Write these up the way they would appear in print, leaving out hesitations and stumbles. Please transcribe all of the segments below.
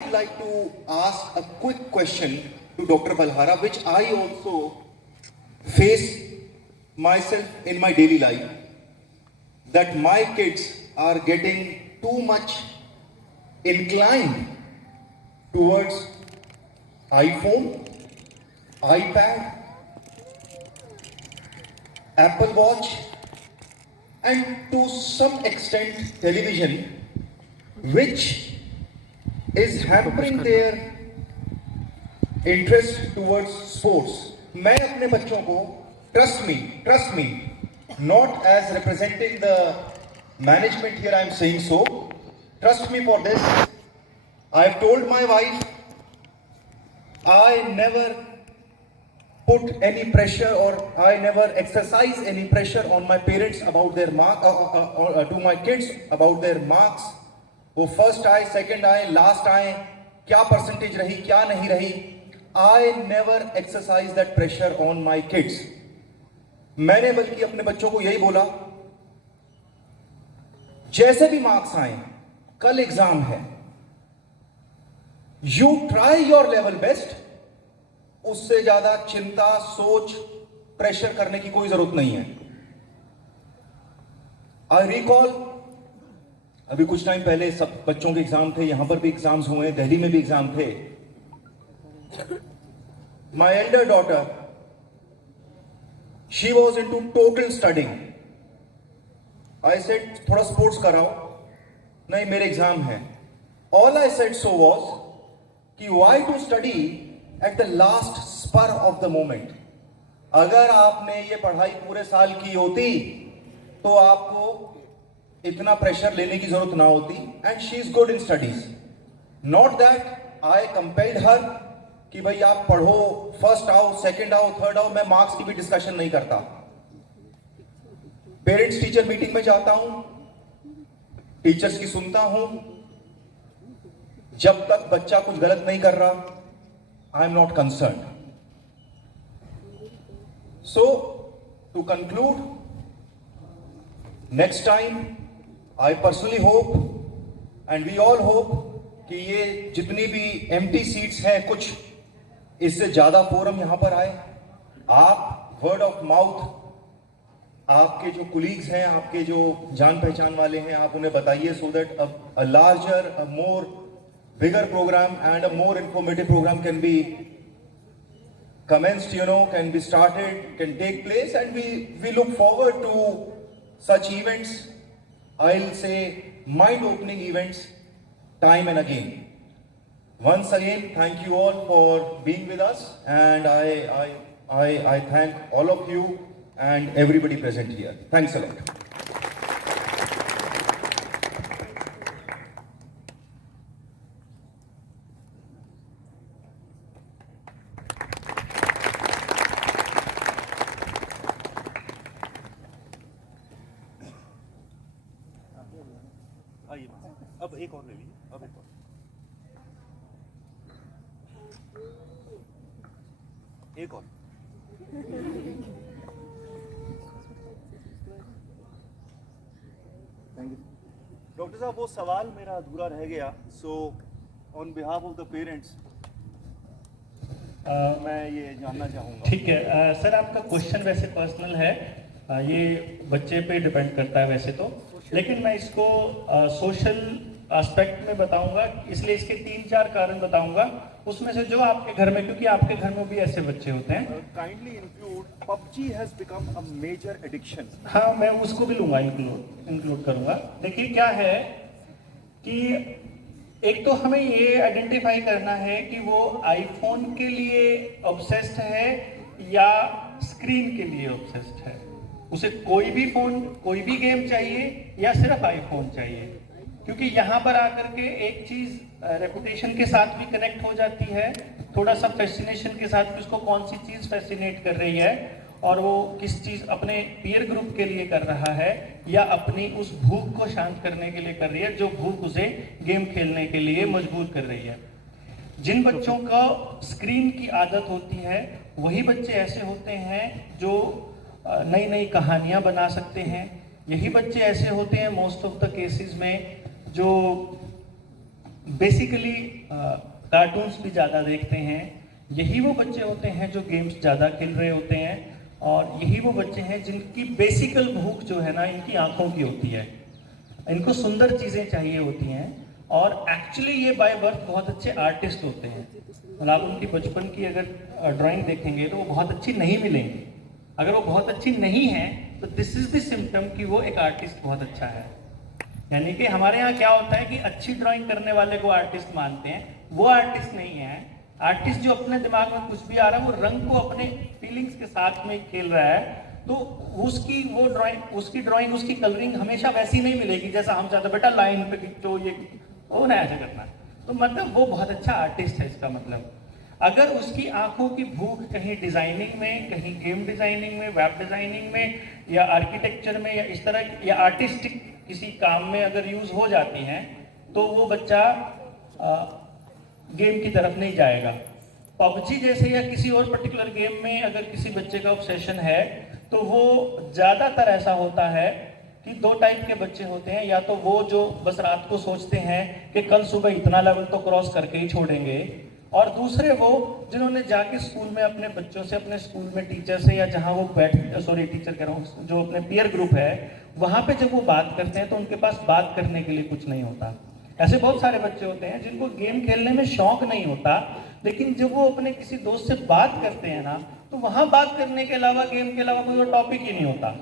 I'd like to ask a quick question to Dr. Balhara, which I also face myself in my daily life, that my kids are getting too much inclined towards iPhone, iPad, Apple Watch, and to some extent television, which is hampering their interest towards sports. मैं अपने बच्चों को trust me, not as representing the management here I am saying so, trust me for this. I have told my wife I never put any pressure or I never exercise any pressure on my parents about their mark to my kids about their marks. वो first आए, second आए, last आए, क्या percentage रही, क्या नहीं रही. I never exercise that pressure on my kids. मैंने बल्कि अपने बच्चों को यही बोला, जैसे भी मार्क्स आए, कल एग्जाम है, you try your level best. उससे ज्यादा चिंता, सोच, प्रेशर करने की कोई जरूरत नहीं है. आई रिकॉल, अभी कुछ टाइम पहले सब बच्चों के एग्जाम थे, यहां पर भी एग्जाम्स हुए, दिल्ली में भी एग्जाम थे. My elder daughter, she was into total studying. I said थोड़ा स्पोर्ट्स कराओ. नहीं, मेरे एग्जाम है. All I said so was कि why to study at the last spur of the moment. अगर आपने ये पढ़ाई पूरे साल की होती तो आपको इतना प्रेशर लेने की जरूरत ना होती. And she is good in studies. Not that I compelled हर कि भाई आप पढ़ो, फर्स्ट आओ, सेकंड आओ, थर्ड आओ. मैं मार्क्स की भी डिस्कशन नहीं करता. पेरेंट्स टीचर मीटिंग में जाता हूं, टीचर्स की सुनता हूं. जब तक बच्चा कुछ गलत नहीं कर रहा, I am not concern. So to conclude, next time I personally hope and we all hope कि ये जितनी भी empty seats हैं, कुछ इससे ज्यादा फोरम यहां पर आए. आप word of mouth, आपके जो colleagues हैं, आपके जो जान पहचान वाले हैं, आप उन्हें बताइए, so that a larger, a more bigger program and a more informative program can be commenced, can be started, can take place, and we look forward to such events. I'll say mind-opening events time and again. Once again, thank you all for being with us, and I thank all of you and everybody present here. Thanks a lot. अब एक और ले लीजिए. अब एक और. एक और. डॉक्टर साहब, वो सवाल मेरा अधूरा रह गया. So on behalf of the parents मैं ये जानना चाहूँगा. ठीक है सर, आपका क्वेश्चन वैसे पर्सनल है, ये बच्चे पे डिपेंड करता है वैसे तो, लेकिन मैं इसको सोशल एस्पेक्ट में बताऊंगा, इसलिए इसके 3-4 कारण बताऊंगा. उसमें से जो आपके घर में, क्योंकि आपके घर में भी ऐसे बच्चे होते हैं. Kindly include PUBG has become a major addiction. हाँ, मैं उसको भी लूंगा, इंक्लूड करूंगा. देखिए क्या है कि एक तो हमें ये आइडेंटिफाई करना है कि वो आईफोन के लिए ऑब्सेस्ड है या स्क्रीन के लिए ऑब्सेस्ड है. उसे कोई भी फोन, कोई भी गेम चाहिए या सिर्फ आईफोन चाहिए. क्योंकि यहाँ पर आकर के एक चीज रेपुटेशन के साथ भी कनेक्ट हो जाती है, थोड़ा सा फैसिनेशन के साथ कि उसको कौन सी चीज फैसिनेट कर रही है और वो किस चीज अपने पीयर ग्रुप के लिए कर रहा है या अपनी उस भूख को शांत करने के लिए कर रही है, जो भूख उसे गेम खेलने के लिए मजबूर कर रही है. जिन बच्चों का स्क्रीन की आदत होती है, वही बच्चे ऐसे होते हैं जो नई नई कहानियां बना सकते हैं. यही बच्चे ऐसे होते हैं मोस्ट ऑफ द केसेस में जो बेसिकली कार्टून्स भी ज़्यादा देखते हैं। यही वो बच्चे होते हैं जो गेम्स ज़्यादा खेल रहे होते हैं, और यही वो बच्चे हैं जिनकी बेसिकल भूख जो है ना इनकी आंखों की होती है। इनको सुंदर चीज़ें चाहिए होती हैं, और एक्चुअली ये बाय बर्थ बहुत अच्छे आर्टिस्ट होते हैं। मतलब आप उनकी बचपन की अगर ड्राइंग देखेंगे तो वो बहुत अच्छी नहीं मिलेंगी। अगर वो बहुत अच्छी नहीं है तो दिस इज द सिम्टम कि वो एक आर्टिस्ट बहुत अच्छा है। यानी कि हमारे यहाँ क्या होता है कि अच्छी ड्राइंग करने वाले को आर्टिस्ट मानते हैं, वो आर्टिस्ट नहीं है। आर्टिस्ट जो अपने दिमाग में कुछ भी आ रहा है वो रंग को अपने फीलिंग्स के साथ में खेल रहा है, तो उसकी वो ड्राइंग उसकी कलरिंग हमेशा वैसी नहीं मिलेगी जैसा हम चाहते हैं, बेटा लाइन पे खींचो ये वो ना ऐसे करना। तो मतलब वो बहुत अच्छा आर्टिस्ट है। इसका मतलब अगर उसकी आंखों की भूख कहीं डिजाइनिंग में, कहीं गेम डिजाइनिंग में, वेब डिजाइनिंग में, या आर्किटेक्चर में, या इस तरह या आर्टिस्टिक किसी काम में अगर यूज हो जाती हैं, तो वो बच्चा गेम की तरफ नहीं जाएगा। पबजी जैसे या किसी और पर्टिकुलर गेम में अगर किसी बच्चे का ऑब्सेशन है, तो वो ज़्यादातर ऐसा होता है कि दो टाइप के बच्चे होते हैं। या तो वो जो बस रात को सोचते हैं कि कल सुबह इतना लेवल तो क्रॉस करके ही छोड़ेंगे, और दूसरे वो जिन्होंने जाके स्कूल में अपने बच्चों से, अपने स्कूल में टीचर से, या जहाँ वो टीचर कह रहा हूँ, जो अपने पीयर ग्रुप है वहाँ पे जब वो बात करते हैं तो उनके पास बात करने के लिए कुछ नहीं होता। ऐसे बहुत सारे बच्चे होते हैं जिनको गेम खेलने में शौक नहीं होता, लेकिन जब वो अपने किसी दोस्त से बात करते हैं ना, तो वहाँ बात करने के अलावा, गेम के अलावा कोई और टॉपिक ही नहीं होता।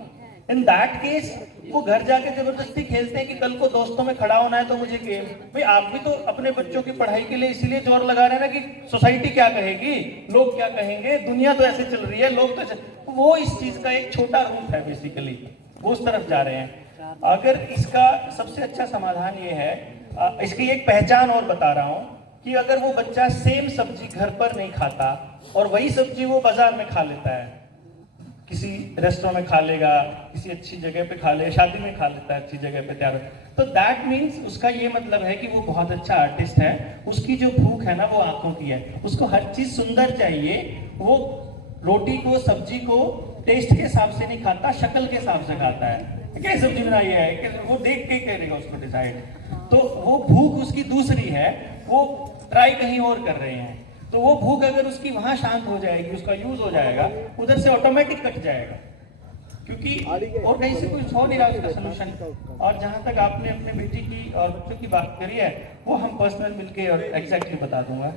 इन दैट केस वो घर जाके जबरदस्ती खेलते हैं कि कल को दोस्तों में खड़ा होना है तो मुझे गेम। भाई आप भी तो अपने बच्चों की पढ़ाई के लिए इसीलिए जोर लगा रहे हैं ना कि सोसाइटी क्या कहेगी, लोग क्या कहेंगे, दुनिया तो ऐसे चल रही है, लोग तो वो इस चीज का एक छोटा रूप है। बेसिकली वो उस तरफ जा रहे हैं। अगर इसका सबसे अच्छा समाधान ये है, इसकी एक पहचान और बता रहा हूँ कि अगर वो बच्चा सेम सब्जी घर पर नहीं खाता और वही सब्जी वो बाजार में खा लेता है, किसी रेस्टोरेंट में खा लेगा, किसी अच्छी जगह पे खा ले, शादी में खा लेता है अच्छी जगह पे तैयार, तो दैट मीन्स उसका ये मतलब है कि वो बहुत अच्छा आर्टिस्ट है। उसकी जो भूख है ना वो आंखों की है, उसको हर चीज सुंदर चाहिए। वो रोटी को, सब्जी को टेस्ट के हिसाब से नहीं खाता, शक्ल के हिसाब से खाता है। क्या सब्जी बनाई है कि वो देख के करेगा उसको डिसाइड। तो वो भूख उसकी दूसरी है, वो ट्राई कहीं और कर रहे हैं। तो वो भूख अगर उसकी वहां शांत हो जाएगी, उसका यूज हो जाएगा, उधर से ऑटोमेटिक कट जाएगा, क्योंकि और कहीं से कुछ हो नहीं रहा उसका सोल्यूशन। और जहां तक आपने अपने बेटी की और बच्चों की बात करी है, वो हम पर्सनल मिलके और एग्जैक्टली बता दूंगा।